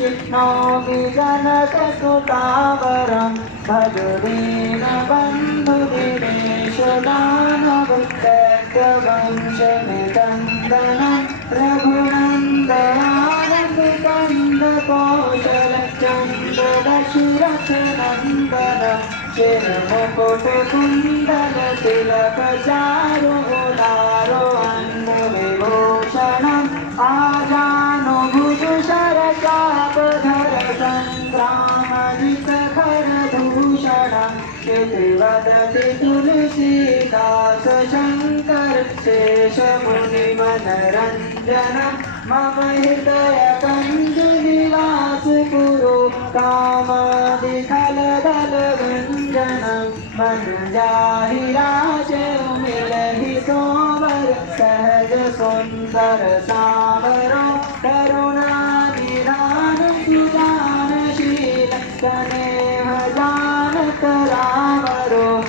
नौमि जनकसुतावरं भजदीनबन्धुदिनेशदानवैद्यवंशनिकन्दनं रघुनन्दयानन्दकन्दकोशलचन्द्रदशरथनन्दनं चिरमुकुटकुण्डलतिलकचारुदारो अन्नविभूषणम् आजानुभुजशरचापधर सङ्ग्रामजितखरदूषणम् इति वदति तुलसीदास शङ्कर शेषमुनिमनरञ्जनं मम हृदयकञ्जनिवास कुरु कामादिखलदलभञ्जनं मनजाहिराजमिलहि सोमर सहज सुन्दर सावरो करुणानिधान सुदानशील